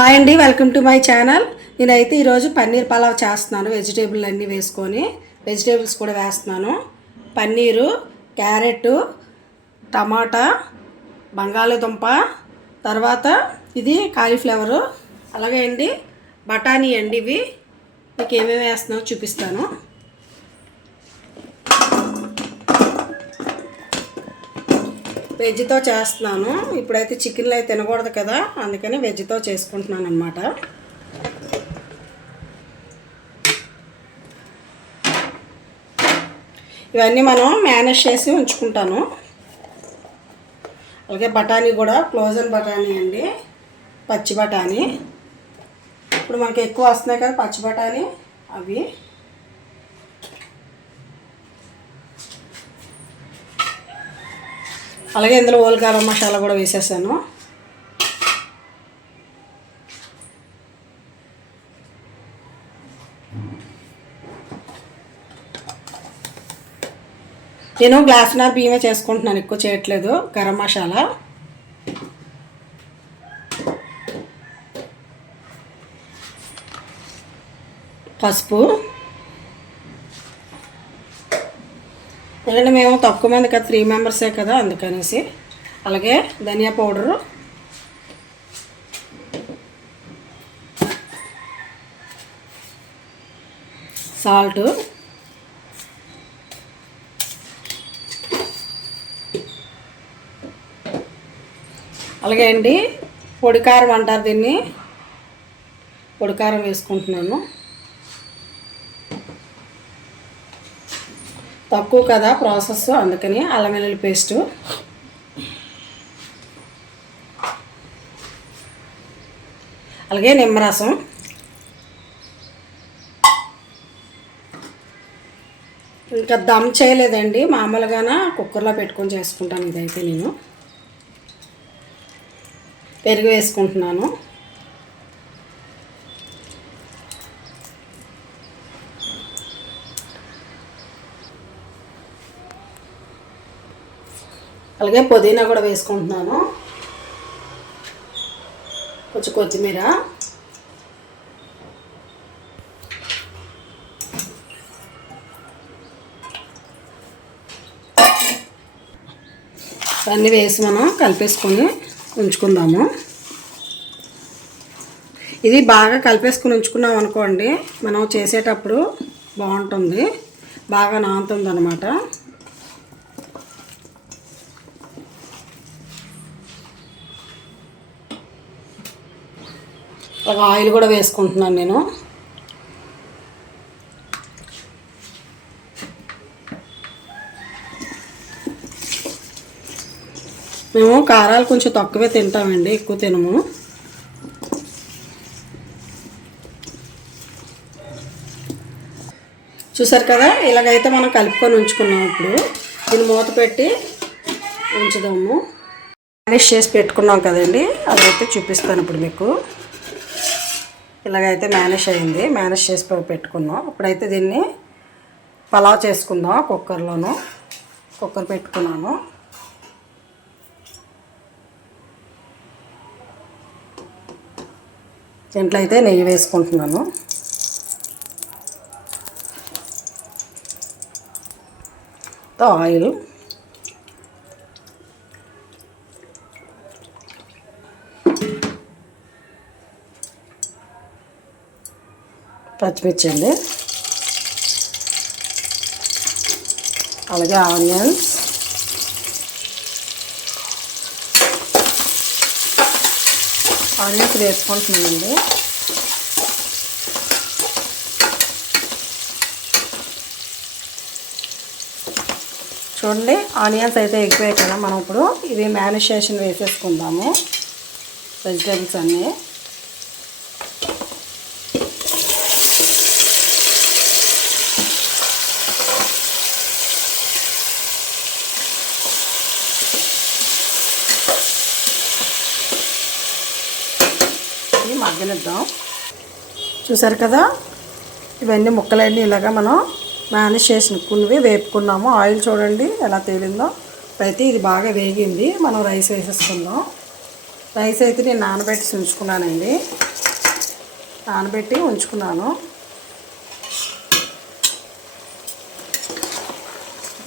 Hi అండి, welcome to my channel. నేనైతే ఈరోజు పన్నీర్ పలావ్ చేస్తున్నాను. వెజిటేబుల్ అన్నీ వేసుకొని వెజిటేబుల్స్ కూడా వేస్తున్నాను. పన్నీరు, క్యారెట్, టమాటా, బంగాళదుంప, తర్వాత ఇది కాలీఫ్లవరు, అలాగే అండి బఠానీ అండి. ఇవి మీకు ఏమేమి వేస్తున్నానో చూపిస్తాను. వెజ్తో చేస్తున్నాను. ఇప్పుడైతే చికెన్లు అయితే తినకూడదు కదా, అందుకని వెజ్తో చేసుకుంటున్నాను అన్నమాట. ఇవన్నీ మనం మేనేజ్ చేసి ఉంచుకుంటాను. అలాగే బఠానీ కూడా ఫ్రోజన్ బఠానీ అండి, పచ్చి బఠానీ. ఇప్పుడు మనకి ఎక్కువ వస్తున్నాయి కదా పచ్చి బఠానీ, అవి. అలాగే ఇందులో ఓల్ గరం మసాలా కూడా వేసేసాను. నేను గ్లాసున్నర బియ్యమే చేసుకుంటున్నాను, ఎక్కువ చేయట్లేదు. గరం మసాలా, పసుపు, ఎందుకంటే మేము తక్కువ మంది కదా, 3 మెంబర్సే కదా, అందుకనేసి. అలాగే ధనియా పౌడరు, సాల్టు, అలాగే అండి పొడి కారం అంటారు దీన్ని, పొడి కారం వేసుకుంటున్నాను. తక్కువ కదా ప్రాసెస్, అందుకని అల్లం వెల్లుల్లి పేస్టు, అలాగే నిమ్మరసం, ఇంకా దమ్ చేయలేదండి, మామూలుగానే కుక్కర్లో పెట్టుకొని చేసుకుంటాను. ఇదైతే నేను పెరుగు వేసుకుంటున్నాను. అలాగే పుదీనా కూడా వేసుకుంటున్నాను, కొంచెం కొత్తిమీర, అన్నీ వేసి మనం కలిపేసుకొని ఉంచుకుందాము. ఇది బాగా కలిపేసుకుని ఉంచుకున్నాం అనుకోండి, మనం చేసేటప్పుడు బాగుంటుంది, బాగా నానుతుంది అన్నమాట. అలాగే ఆయిల్ కూడా వేసుకుంటున్నాను నేను. మేము కారాలు కొంచెం తక్కువే తింటామండి, ఎక్కువ తినము. చూసారు కదా, ఇలాగైతే మనం కలుపుకొని ఉంచుకున్నాం. ఇప్పుడు దీన్ని మూత పెట్టి ఉంచుదాము. మేనేజ్ చేసి పెట్టుకున్నాం కదండి, అదైతే చూపిస్తాను ఇప్పుడు మీకు. ఇలాగైతే మేనేజ్ అయింది, మేనేజ్ చేసి పెట్టుకున్నాం. ఇప్పుడైతే దీన్ని పలావ్ చేసుకుందాం. కుక్కర్ పెట్టుకున్నాను. దీంట్లో అయితే నెయ్యి వేసుకుంటున్నాను. ఆయిల్, పచ్చిమిర్చి అండి, అలాగే ఆనియన్స్, వేసుకుంటున్నానండి. చూడండి, ఆనియన్స్ అయితే ఎక్కువే కదా. మనం ఇప్పుడు ఇవి మ్యారినేషన్ వేసేసుకుందాము, వెజిటేబుల్స్ అన్నీ. మగ్గనిద్దాం. చూసారు కదా, ఇవన్నీ ముక్కలన్నీ ఇలాగా మనం మేనేజ్ చేసుకున్నవి వేపుకున్నాము. ఆయిల్ చూడండి ఎలా తేలిందో. అయితే ఇది బాగా వేగింది, మనం రైస్ వేసేసుకుందాం. రైస్ అయితే నేను నానబెట్టి ఉంచుకున్నానండి. నానబెట్టి ఉంచుకున్నాను.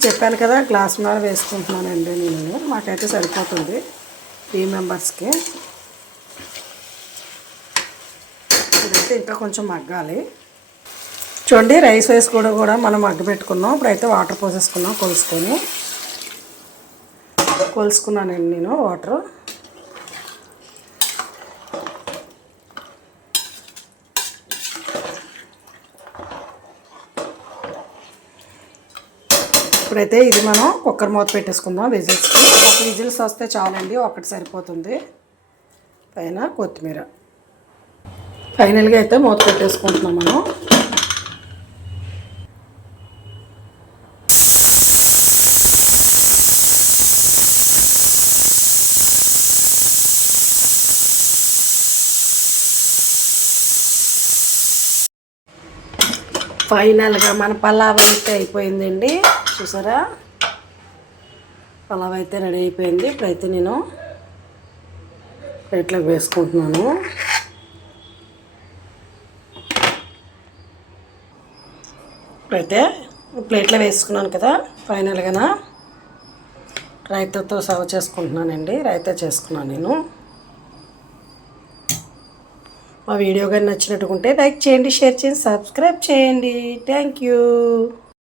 చెప్పాను కదా, గ్లాసున్నర వేసుకుంటున్నానండి నేను. మాకైతే సరిపోతుంది 3 మెంబర్స్కి. ఇదైతే ఇంకా కొంచెం మగ్గాలి. చూడండి, రైస్ వేసి కూడా మనం మగ్గబెట్టుకున్నాం. ఇప్పుడైతే వాటర్ పోసేసుకున్నాం. కొలుసుకున్నానండి నేను వాటర్. ఇప్పుడైతే ఇది మనం కుక్కర్ మూత పెట్టేసుకుందాం. విజిల్స్కి ఒక విజిల్స్ వస్తే చాలండి, ఒకటి సరిపోతుంది. పైన కొత్తిమీర. ఫైనల్గా అయితే మూత పెట్టేసుకుంటున్నాం మనం. ఫైనల్గా మన పలావ్ అయితే అయిపోయిందండి. చూసారా, పలావ్ అయితే రెడీ అయిపోయింది. ఇప్పుడైతే నేను ప్లేట్లోకి వేసుకుంటున్నాను. ఇప్పుడైతే ప్లేట్లో వేసుకున్నాను కదా. ఫైనల్గా రైతాతో సర్వ్ చేసుకుంటున్నానండి. రైతా చేసుకున్నాను నేను. మా వీడియో కానీ నచ్చినట్టుకుంటే లైక్ చేయండి, షేర్ చేయండి, సబ్స్క్రైబ్ చేయండి. Thank you.